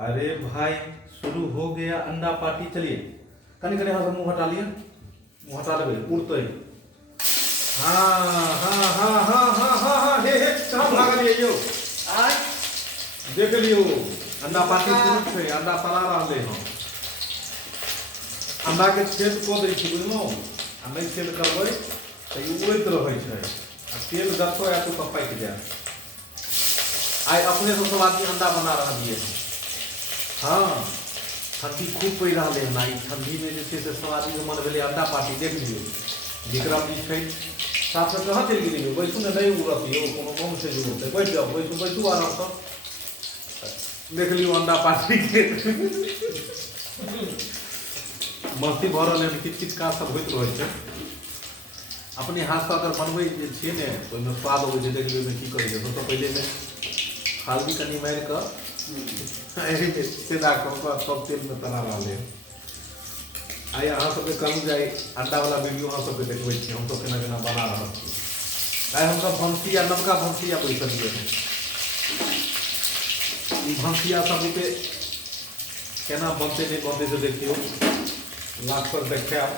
अरे भाई शुरू हो गया अंडा पार्टी। चलिए कनी कनी यहाँ से मुंह हटा लिए, मुंह हटा लेबे उड़ते। हाँ हाँ हाँ हाँ हाँ हाँ हाँ हे कहाँ भाग लिए यो? आज देख लियो अंडा पार्टी शुरू छै, अंडा तला रहले हम। अंडा के छेद कऽ दै छी बुझलहुँ, आ नहीं छेद करबै तऽ ई उड़ैत रहै छै, आ तेल गत्तो या तो पाकि जायत। आई अपने से सब आदमी अंडा बना रहिए। हाँ ठंडी खूब पड़ि रहा है ना, ठंडी में जैसे से सब आदमी के मन भेले अंडा पार्टी। देख लियो विक्रम जी छै साथ में कहाँ चलि गेलिए? बैठू ने, नहीं उड़त यो, कोनो कम से जरूरत बैठ जाओ, बैठू बैठू आराम से। देख लियो अंडा पार्टी के मस्ती भरल है, किच किच का सब होइत रहै छै। अपने हाथ से अगर बनबै जे छियै ने तो ओहिमे स्वाद अबै छै। देख लियो ओहिमे की करै छै, सबसँ पहिले में हल्दी कनी मारि कऽ सीधा कऽ सब तेल में तना रहले। आई अहाँ सबके कहूँ जाए अंडा वाला वीडियो अहाँ सबके देखबै छी हम सब केना केना बना रहल छी। आई हम सब भंसिया नवका भंसिया बैठलिए हैं। ई भंसिया सब पे केना बनते नहीं बनते से देखियो, लास्ट तक देखाब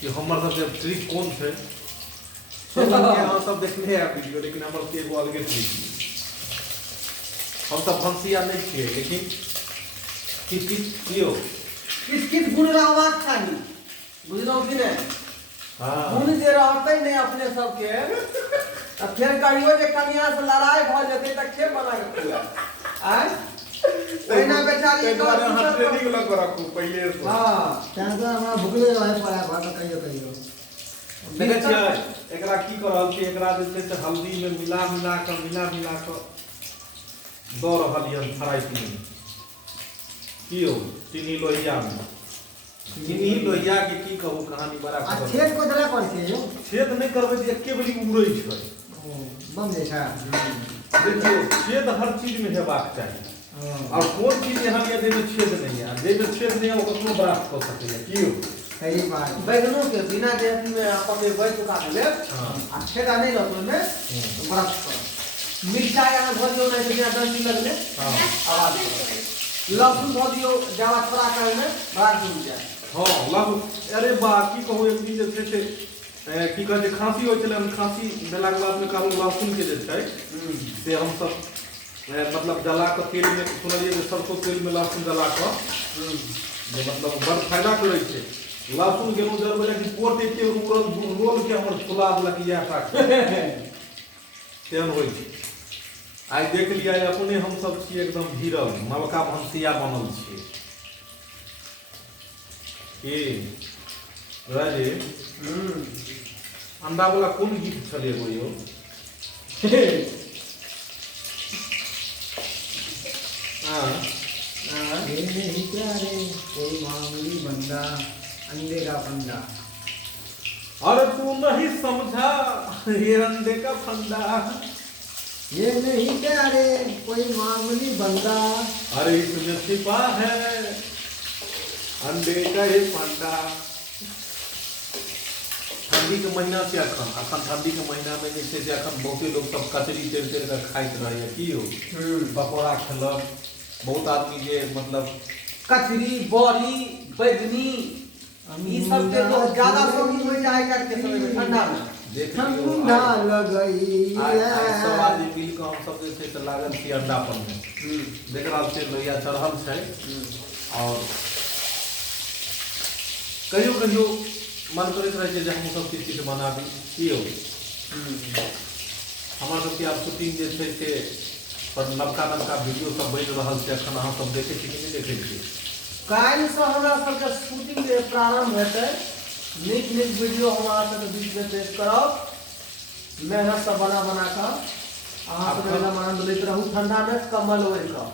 कि हमर सबके ट्रिक कोन छै। अहाँ सब देखने हैं वीडियो, लेकिन हमर सबके एगो अलगे ट्रिक है। हम सब भंसिया नहीं छिए, लेकिन किस कियो किस किस गुण रहबाक चाही, बुझलहुँ कि नहीं? हाँ गुण जे रहतै नहीं अपने सबके तऽ फेर कहियो जे कनिया से लड़ाई भऽ जेतै तऽ के बना के खुआ आय ओहिना बेचारी ट्रेनिंग लग कर रखू पहले से। हां त्याग हमरा भुगले रहे पड़ा भाग कहियो कहियो देखै छियै एकरा की कर रहल छी। एकरा जे छै से हल्दी में मिला मिला कऽ दऽ रहल यऽ फ्राई पीनी की हो चीनी लोहिया में। चीनी लोहिया के की कहू कहानी बड़ा आ खबर। छेद को देला पर के यो छेद नहीं करबै तऽ एके बेरी उड़ै छै। बम देखा देखियो छेद हर चीज में हेबाक चाही, और कोन चीज एहन यऽ जाहिमे छेद नहीं है, जाहिमे छेद नहीं है ओ कखनो बराबर कऽ सकैए की हो। सही बात बैगनों के बिना देहती में अपन बैठ चुका ले हाँ। आ छेदा नहीं रहतो में बड़ा मिर्चाई अहाँ धो दियो नहीं बिना डंडी लगले हाँ आवाज करे। लहसुन धो दियो जावा थोड़ा करे में बड़ा सुन जाए। हाँ लहसुन अरे बा की कहू एक दिन जे छै से की कहै छै खांसी होइ छलै, हम खांसी भेलाके बाद में कहलहुँ लहसुन के जे छै से हम सब मतलब जला कऽ तेल में सुनलिए जे सरसों तेल में लहसुन जला कऽ जे मतलब बड़ फायदा करै छै। लहसुन गेलहुँ जरबै लेकिन पोट एके रोल के हमर फुला देलक इएह टा तेहन होइ छै। आई देख लिया अपने हम सब छी एकदम भीरल नलका भंसिया बनल छियै की राजे। अंडा वाला कौन गीत छले वो यो? ये नहीं प्यारे कोई मामूली बंदा अंडे का फंडा। अरे तू नहीं समझा ये अंडे का फंडा। ये नहीं प्यारे कोई मामूली बंदा। अरे इसमें छिपा है अंडे का ही फंडा। ठंडी के महीना से अखन ठंडी के महीना में जे छै से अखन बहुते लोग सब कचरी तेल तेल के खाइत रहैया की हो। पकौड़ा खेलक बहुत आदमी जे मतलब कचरी बड़ी बैगनी ई सब के लोग ज्यादा शौकीन हो जाए करके समय में ठंडा में ठंडा लगई सब आदमी मिल के हम सब जे छै से लागल छी अंडा पर में। देख रहल छियै लोहिया चढ़ल छै, और कहियो कहियो मन करैत रहै छै जे हम सब किछु किछु बनाबी की हो। हमर सबके आब शूटिंग जे छै से पर नवका नवका वीडियो सब बनि रहल छै, एखन अहाँ सब देखै छी कि नहीं देखै छी? काल्हि से हमरा सबके शूटिंग के प्रारंभ हेतै। नीक नीक वीडियो हम अहाँ सबके बीच में पेश करब, मेहनत से बना बना कर अहाँ सब एकदम आनंद लैत रहू। ठंडा में कम्बल ओढ़ कऽ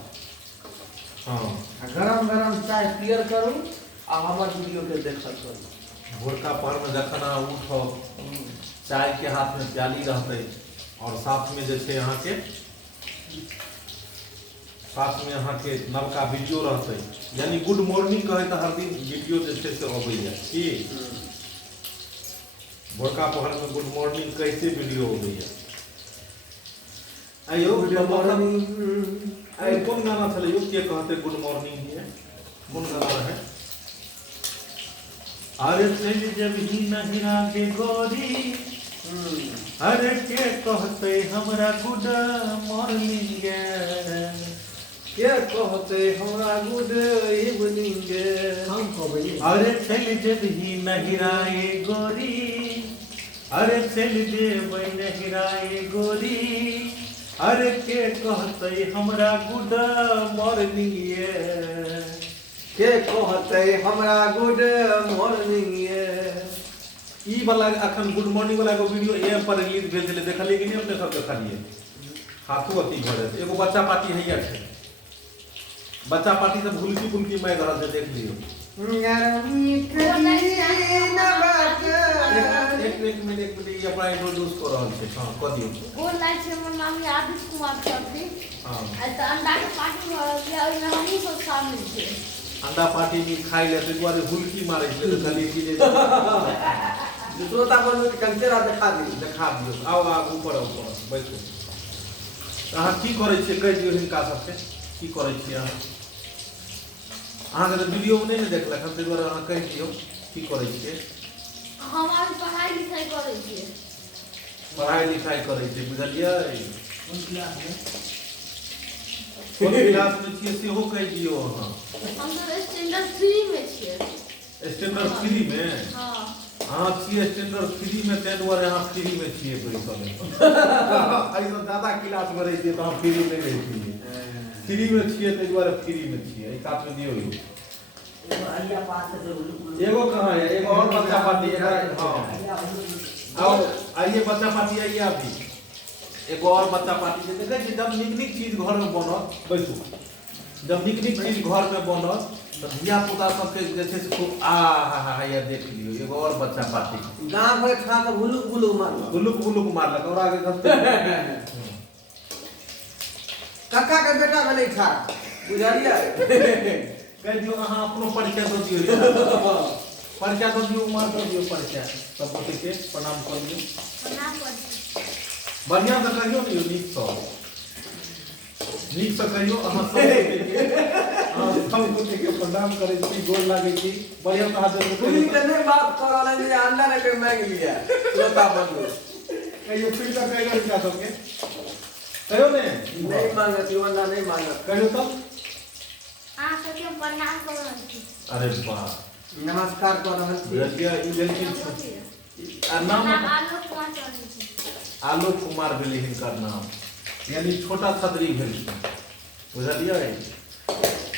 हाँ गरम गरम चाय पियर करू आ हमर वीडियो के देखल करू। भोरका पहर में जखन अहाँ उठब चाय के हाथ में प्याली रहतै, और साथ में जे छै अहाँ के नवका वीडियो रहतै, यानी गुड मॉर्निंग कहे तो हर दिन वीडियो जे छै से अबैया की। भोरका पहर में गुड मॉर्निंग कैसे वीडियो अबैया। आइयो गुड मॉर्निंग अरे कौन गाना चले यो के कहते गुड मॉर्निंग ये कौन गाना है? अरे चल जब ही नहिरा के गोरी अरे के कहते हमरा गुड मॉर्निंग के कहते हमरा गुड इवनिंग हम कहबै अरे चल जब ही नहिरा ये गोरी अरे चल जेब नहिरा ये गोरी अरे के कहते हमरा गुड मॉर्निंग ये के कहते हमरा गुड मॉर्निंग ई वाला अखन गुड मॉर्निंग वाला एगो वीडियो एम पर रिलीज भेल छलै देखलिए कि नहीं अपने सब देखलिए हाथों अथी भरे एगो बच्चा पार्टी हैया छै बच्चा पार्टी सब भुलकी पुलकी मैं घर से देख लियो एक मिनट ये अपना इंट्रोड्यूस कर रहल छै हां क दियौ गोल लाइट से हमर नाम है आदित्य कुमार चौधरी हां आ त अंडा के पार्टी हो गया और में हमही सब शामिल थे अंडा पार्टी में खाई ले तो दुआरे भुलकी मारे छै तो खाली की जे श्रोता बंधु के कंचरा देखा दियो आओ आप ऊपर बैठो अहाँ की करै छियै कहि दियौ हिनका सबके की करै छियै अहाँ के वीडियो में नहीं देखलक हम तै दुआरे अहाँ कहि दियौ की करै छियै हमारी पढ़ाई लिखाई करे छिए पढ़ाई लिखाई करै छियै बुझलियै उन क्लास में कोन क्लास में छियै सेहो कहि दियौ अहाँ हम तो स्टैंडर्ड 3 में छिए स्टैंडर्ड 3 में हां अहाँ छियै स्टैंडर्ड 3 में तै दुआरे अहाँ फ्री में छियै बैसल एहि से ज्यादा क्लास में रहिए तो हम फ्री में नहीं छियै फ्री में छियै तै दुआरे फ्री में छियै ई काट दियौ एगो अलिया पास से एगो कहाँ है एगो और बच्चा पार्टी है हां आओ आइए बच्चा पार्टी आइए अभी एगो और बच्चा पार्टी है देखै छी जब निक चीज घर में बनत बैसू जब निक चीज घर में बनत तो धिया पुता सबके जे छै से खूब आ हा या देख लियो एगो और बच्चा पार्टी गांव भर खा के भुलुक मारलक मारलक और आगे घर काका के बेटा भेलै खा बुझलियै कह दियो अहाँ अपनो परिचय दो दियो परिचय दो दियो उमर दो दियो परिचय सब गोटे के प्रणाम कर दियो प्रणाम कर बढ़िया से कहियो ने नीक से कहियो अहाँ सब गोटे के प्रणाम करै छी गोर लागै छी बढ़िया से हाथ जोड़ पुलिस के नहीं बात कर रहल है जे अंडा ने के मांग लिया श्रोता बंधु कहियो फिर का कहियो क्या सबके कहियो ने नहीं मांगत यो अंडा नहीं मांगत कहियो तो हां सबके प्रणाम करो अरे वाह नमस्कार कर रहल छी रजिया ई लेकिन आ नाम आलोक कुमार चौधरी आलोक कुमार भेलै हिनकर नाम यानी छोटा छतरी भेल बुझलियै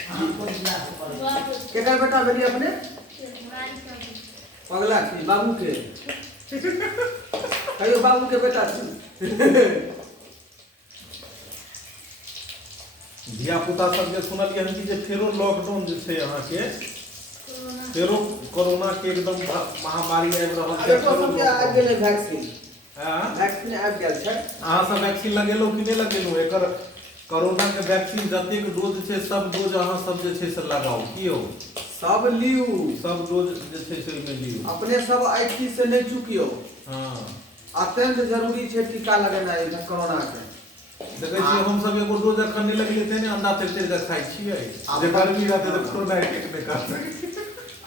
हम कोन क्लास में पढ़ै केकर बेटा भेली अपने पगला छी बाबू के कहियो बाबू के बेटा छी धिया पुता सब जे सुनलियै हन कि जे फेरो लॉकडाउन जे छै अहाँ के फेरो कोरोना के एकदम महामारी आबि रहल छै देखो सबके आबि गेलै वैक्सीन हां वैक्सीन आबि गेल छै अहाँ सब वैक्सीन लगेलौ कि नहीं लगेलौ एकर कोरोना के वैक्सीन जतेक डोज छै सब डोज अहाँ सब जे छै से लगाओ की हो सब लियू सब डोज जे छै से ओइमे लियौ अपने सब आई चीज से नहीं चुकियो हां अत्यंत जरूरी छै टीका लगेनाइ कोरोना के देखै छी हम सब एगो डोज अखन नहीं लगेले तेने अंडा तेल के खाइ छियै जे गर्मी रहते तो कोरोना अटैक नहीं करतै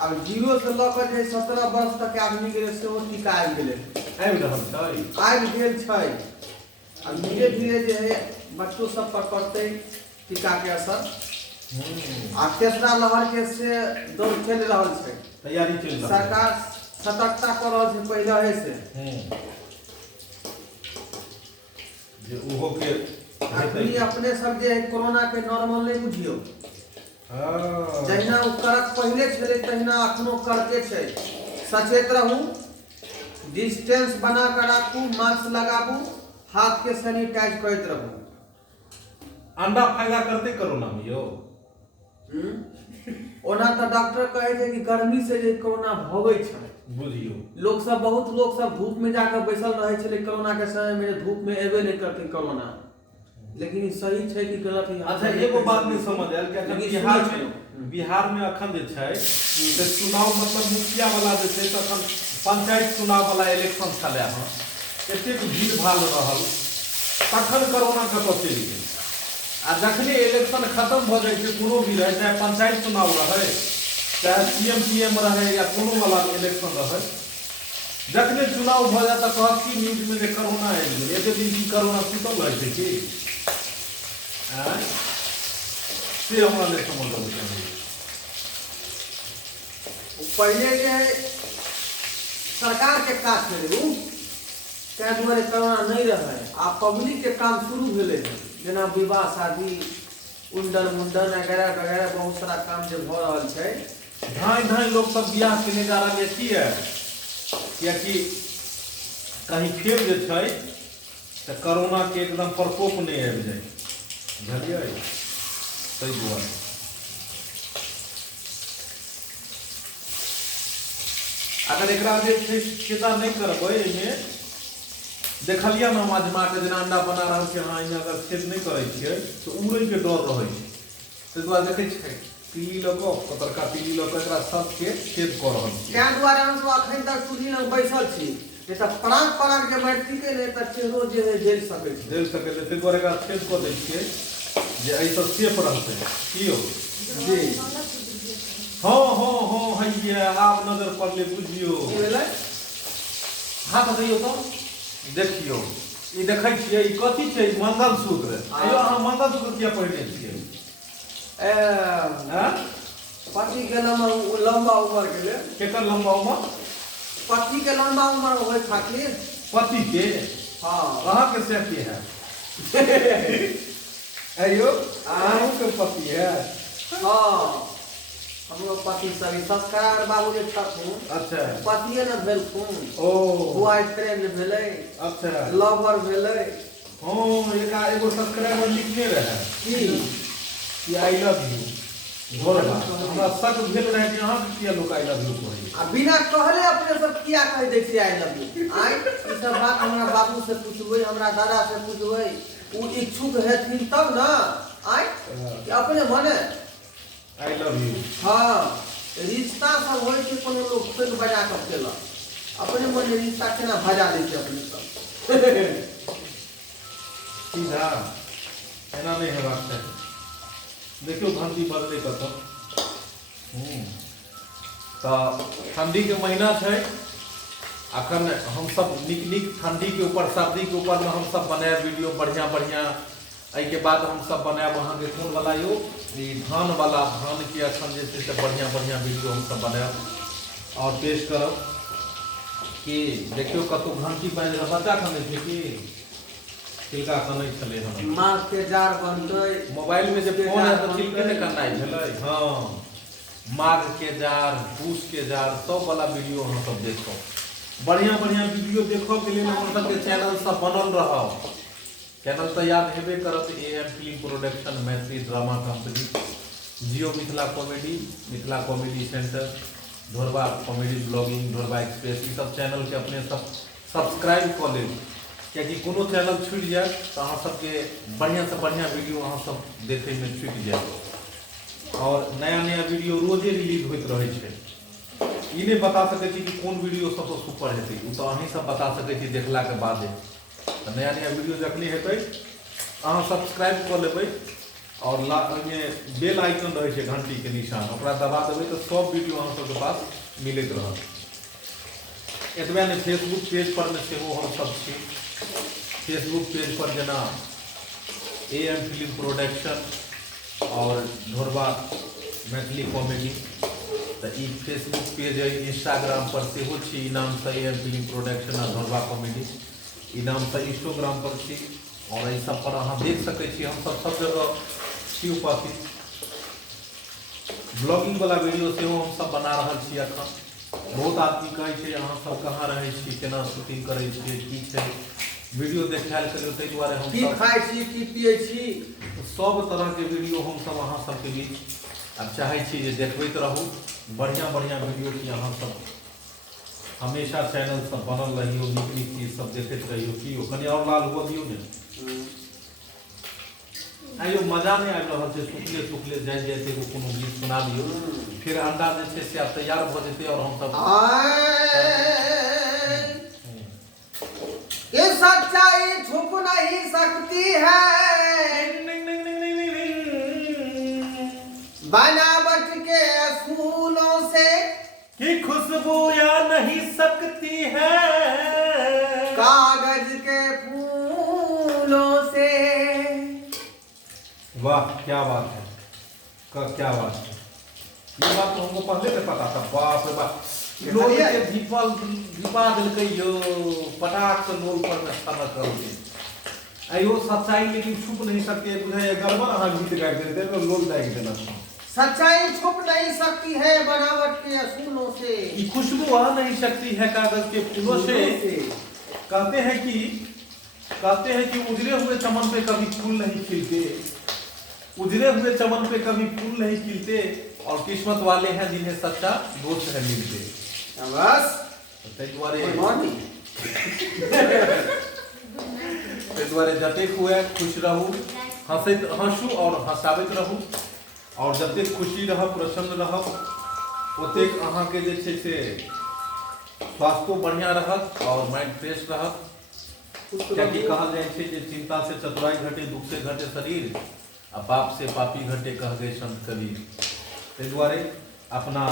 अब 0 से लऽ के 17 वर्ष तक के आदमी के सेहो टीका आबि गेलै आबि रहल छै आबि गेल छै अब धीरे धीरे जे है बच्चों सब पर पड़तै टीका के असर आ तेसरा लहर के से दौड़ चल रहल छै तैयारी चल रहल सरकार सतर्कता कर रहल छै पहिले से जे ओहो के आदमी अपने सब जे है कोरोना के नॉर्मल नहीं बुझियो जहिना उ करत पहिले छलै तहिना अखनो करते छै सचेत रहू डिस्टेंस बना कर राखू मास्क लगाबू हाथ के सैनिटाइज करते रहू अंडा फायदा करते कोरोना में यो ओना तो डॉक्टर कहे छै कि गर्मी से जे कोरोना भगै छै बुझियो बहुत लोग सब धूप में जाकर बैसल रहे छले कोरोना के समय में धूप में एबे नहीं करते कोरोना लेकिन सही छै कि गलत है अच्छा एगो बात नहीं समझ आयल कि अखन बिहार में अखन जे छै से चुनाव मतलब मुखिया वाला जे छै तखन पंचायत चुनाव वाला इलेक्शन छलै हँ एतेक भीड़ भाड़ रहल तखन कोरोना कतऽ चलि गेल आ जखने इलेक्शन खत्म भ जाइ छै कोनो भी रहे चाहे पंचायत चुनाव रहे चाहे सीएम पीएम रहे या कोनो वाला इलेक्शन रहे जखने चुनाव भ जाता कहत की न्यूज में जे कोरोना आबि गेल एते दिन की कोरोना सुतल रहे छै की से हमरा नहीं समझ अबै छै पहले के सरकार के काज करे तै दुआरे कोरोना नहीं रहे आ पब्लिक के काम शुरू भेले जेना विवाह शादी उंडन मुंडन वगैरह वगैरह बहुत सारा काम जे भ रहल छै धाई धाई लोग सब बियाह केने जा रहल है कि कहीं फेर जे छै त कोरोना के एकदम प्रकोप नहीं आबि जाए बुझलियै ताहि दुआरे अगर एकरा जे छै चिंता नहीं करबै एहिमे देखलिए ना माध्यमा के जेना अंडा बना रहल छै अहाँ एहिमे अगर छेद नहीं करै छियै तऽ उड़ै के डर रहै छै ताहि दुआरे देखै छै तीली लऽ कऽ पतरका तीली लऽ कऽ एकरा सबके छेद कऽ रहल छै तै दुआरे हम सब अखन तक चूल्ही लग बैसल छी जे त प्राण प्राण के मारि के ने त चेहरो जे है झेल सकै छै ताहि दुआरे एकरा छेद कऽ दै छियै जे एहिसँ सेफ रहतै की यौ जी हाँ हैया आब नजर पड़ले बुझियो की भेलै हाथ दियौ तऽ देखियो ई देखै छियै ई कथी छै मंगलसूत्र अयो अहाँ मंगलसूत्र किया पहिरने छियै हैं पति के लंबा उम्र के लिए केकर लंबा उम्र पति के लंबा उम्र होय खातिर पति के हाँ अहाँ के से के है अयो अहाँ के पति है हाँ हमरो पति सभी संस्कार बाबू जे छथुन अच्छा पतिए ने भेलखुन ओ बॉयफ्रेंड भेलै अच्छा लवर भेलै हाँ एगो सब्सक्राइबर लिखने रहे कि आई लव यू घोरबा हमरा शक भेल रहे कि अहाँ किया लोग आई लव यू कहै आ बिना कहले अपने सब किया कह दै छी आई लव यू आई ई सब बात हमरा बाबू से पूछबै हमरा दादा से पूछबै उ इच्छुक हेथिन तब ना आई कि अपने मने आई लव यू हाँ रिश्ता सब होय छै कोनो लोग फेक बजा के केलक अपने मने रिश्ता केना भजा दै छै अपने सब सीधा एना नहीं हेबाक चाही देखियो घंटी बदले कतऽ तऽ ठंडी के महीना छै अखन हम सब नीक ठंडी के ऊपर सर्दी के ऊपर में हम सब बनाए वीडियो बढ़िया बढ़िया एहि के बाद हम सब बनाएब अहाँ के कोन वाला यो ई धान वाला धान के अखन जे छै से बढ़िया बढ़िया वीडियो हम सब बनाएब और पेश करब कि देखियो कतौ घंटी बाजि रहल बच्चा कने छै कि तिलका कनै छलै हन माँ के जार बनतै मोबाइल में जब फोन है तो तिलके ने करना है हाँ माघ के जार पूस के जार सब वाला वीडियो हम सब देखो बढ़िया बढ़िया वीडियो देखो के लिए हम सब के चैनल सब बनल रहो चैनल तो याद हेबे करत AM film production Maithili drama company Jio Mithila comedy centre Dhorba comedy blogging Dhorba express ई सब चैनल के अपने सब सब्सक्राइब कर ले क्योंकि कोनो चैनल छूट जाए तो अहाँ सबके बढ़िया से बढ़िया वीडियो अहाँ सब देखे में छूट जाए और नया नया वीडियो रोजे रिलीज होइत रहे छै ई नहीं बता सकै छी कि कोन वीडियो सबसे सुपर हेतै उ तो अहीं सब बता सकै छी देखला के बाद तो नया नया वीडियो जखनी हेतै अहाँ सब्सक्राइब कर लेबै और में बेल आइकन रहे छै घंटी के निशान ओकरा दबा देबै तो सब वीडियो अहाँ सबके पास मिलैत रहत एतबे ने फेसबुक पेज पर में सेहो हम सब छी फेसबुक पेज पर जना एएम फिल्म प्रोडक्शन और ढोरबा मैथिली कॉमेडी तो ई फेसबुक पेज है इंस्टाग्राम पर सेहो छी ई नाम से एएम फिल्म प्रोडक्शन और ढोरबा कॉमेडी ई नाम से इंस्टाग्राम पर छी और ई सब पर अहाँ देख सकै छी हम सब जगह छी उपस्थित ब्लॉगिंग वाला वीडियो सेहो हम सब बना रहल छी अखन बहुत आदमी कहै छै अहाँ सब कहाँ रहै छी केना शूटिंग करै छियै की छै वीडियो देखायल करियो ताहि दुआरे हम की खाइ छी की पियै छी सब तरह के वीडियो हम सब अहाँ सबके बीच अब चाहै छी जे देखबैत रहू बढ़िया बढ़िया वीडियो की अहाँ सब हमेशा चैनल सब बनल रहियो नीक चीज सब देखैत रहियो की कनी और लाल हुआ दियो ने आइयो मजा नहीं आबि रहल छै सुखले जाए एगो कोनो गीत सुना दियो फिर अंडा जे छै से आब तैयार भ जेतै और हम सब ये सच्चाई छुप नहीं सकती है बनावट के असूलों से कि खुशबू या नहीं सकती है कागज के फूलों से। वाह क्या बात है, क्या बात है। ये बात तो हमको पहले से पता था। बाप रे बाप, लोल के दीपा दिलकै यो पटाख से लोल पर में छनक रहलै। आयो सच्चाई लेकिन छुप नहीं सकती है। बुझाइए गड़बड़ अहाँ गीत गाबि देते तो लोल दागि देलक। सच्चाई छुप नहीं सकती है बनावट के असूलों से। ये खुशबू आ नहीं सकती है कागज के फूलों से। कहते हैं कि उजरे हुए चमन पे कभी फूल नहीं खिलते, उजरे हुए चमन पे कभी फूल नहीं खिलते, और किस्मत वाले हैं जिन्हें सच्चा दोस्त है मिलते। बस दुआरे जतेक हुए खुश रहू, हंसू और हंसाबैत रहू, और जतेक खुशी रहब प्रसन्न रहब ओतेक अहाँ के जे छै से स्वास्थ्यो बढ़िया रहत और माइंड फ्रेश रहत। कियाकि कहल जाइ छै जे चिंता से चतुराई घटे, दुख से घटे शरीर, आ पाप से पापी घटे कह गए संत कबीर। ताहि दुआरे अपना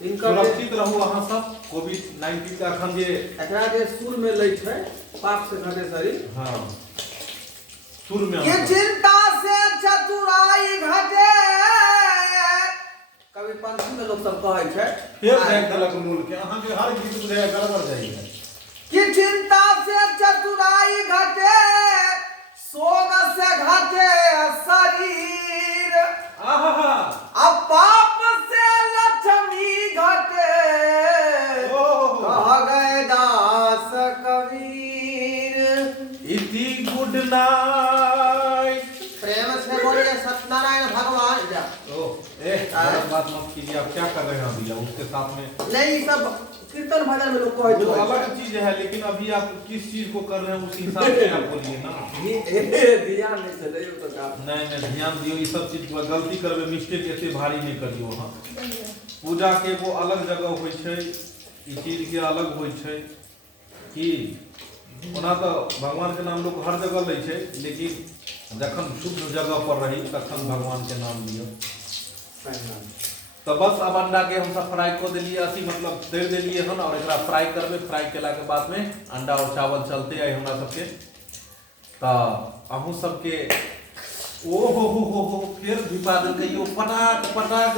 सुरक्षित रहू अहाँ सब। कोविड-19 के अखन जे एकरा जे सुर में लै छै पाप से घटे शरीर। हाँ सुर में कि चिंता से चतुराई घटे, कभी पंछी में लोग सब कहै छै फेर जाय देलक मूल के। अहाँ के हर गीत बुझाय गड़बड़ जाइए। कि चिंता से चतुराई घटे, सोग से घटे शरीर, आहा अब पाप से लक्ष्मी घटे कह गए दास कबीर। इति गुड नाइट। प्रेम से बोलिए सत्यनारायण भगवान जा। बात मत कीजिए, आप क्या कर रहे हैं अभी? उसके साथ में नहीं, सब कीर्तन भजन में लोग कहे वो अलग चीज है, लेकिन अभी आप किस चीज को कर रहे हैं उस हिसाब से आप बोलिए ना। ध्यान नहीं से तो का नहीं ध्यान दियो। ये सब चीज पर गलती करबे, मिस्टेक ऐसे भारी नहीं करियो। हाँ पूजा के वो अलग जगह होय छै, ई चीज के अलग होय छै। कि ओना तो भगवान के नाम लोग हर जगह लै छै, लेकिन जखन शुद्ध जगह पर रही तखन भगवान के नाम लियो। तो बस अब अंडा के हम सब फ्राई कर दिलिए, अथी मतलब तैर दिलिए हन, और एकरा फ्राई करबे। फ्राई केला के बाद में अंडा और चावल चलते आए हमरा सबके। तो अहूँ सबके ओ हो फिर दीपा देलकै यो पटाक पटाक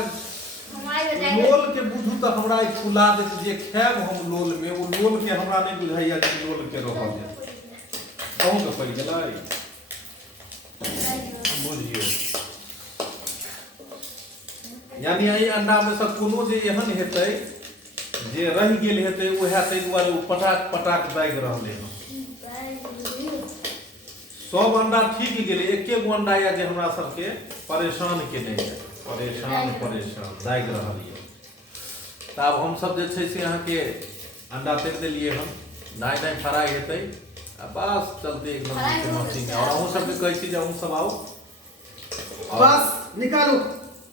लोल के बुझू तो हमरा फुला देत जे खाएब हम लोल में। वो लोल के हमरा नहीं बुझाइया कि लोल के रहल है। कहूँ के पड़ गेलै बुझियो। यानी एहि अंडा में से कोनो जे एहन हेतै जे रहि गेल हेतै ओहे ताहि दुआरे ओ पटाक पटाक दागि रहलै हन। सब अंडा ठीक गेलै, एके गो अंडा या जे हमरा सबके परेशान केने है, परेशान दागि रहल है। तऽ आब हम सब जे छै से अहाँके अंडा तैर देलियै हन, नहीं फ्राई हेतै आ बस चलते एकदम मस्ती में। और अहूँ सबके कहै छी जे अहूँ सब आओ बस निकालू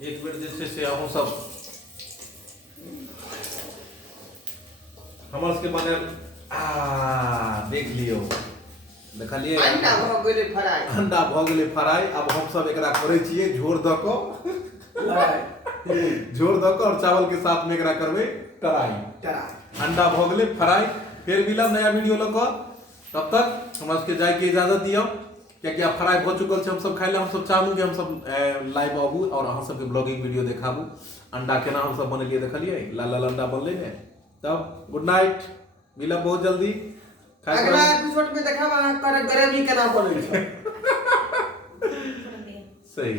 एक बेर जे छै से अहूँ सब हमर सबके बनायल देख लियौ। देखलिए अंडा भ गेलै फ्राई। अंडा भ गेलै फ्राई। अब हम सब एकरा करै छियै झोर द क, झोर द क और चावल के साथ में एकरा करबै टराई। अंडा भ गेलै फ्राई। फिर मिलब नया वीडियो ल क। तब तक हमरा सबके जाय के इजाजत दियौ, कियाकि अब फ्राई हो चुकल छै। हम सब खाइ ले हम सब चाहू कि हम सब लाइव आबू और अहाँ सबके ब्लॉगिंग वीडियो देखाबू। अंडा केना हम सब बनेलिए देखलिए, लाल लाल अंडा बनलै ने। तब गुड नाइट, मिलब बहुत जल्दी। अगला एपिसोड में देखाब अहाँ कर ग्रेवी केना बनै छै। सही।